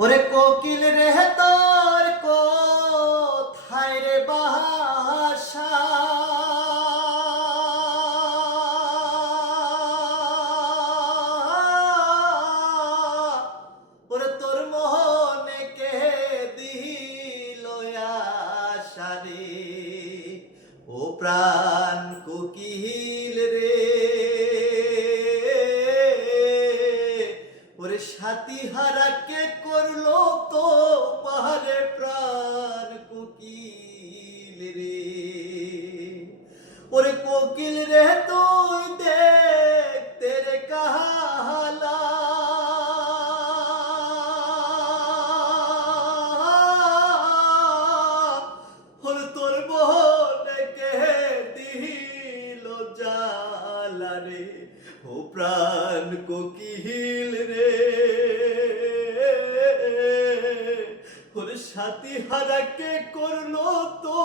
ওরে কোকিল রে তোর কোথায় রে বাসা? ওরে তোর মোহনে কে দিল আশারে ও প্রাণ কোকিল সাথী হারা কে করল তো পাহাড়ে প্রাণ কোকিল রে? ওরে কোকিল রে, তুই দেখতে রে কাহালা। তোর বোনকে দিল জালা রে? ও প্রাণ কোকিল রে। সাথী হারাকে করল তো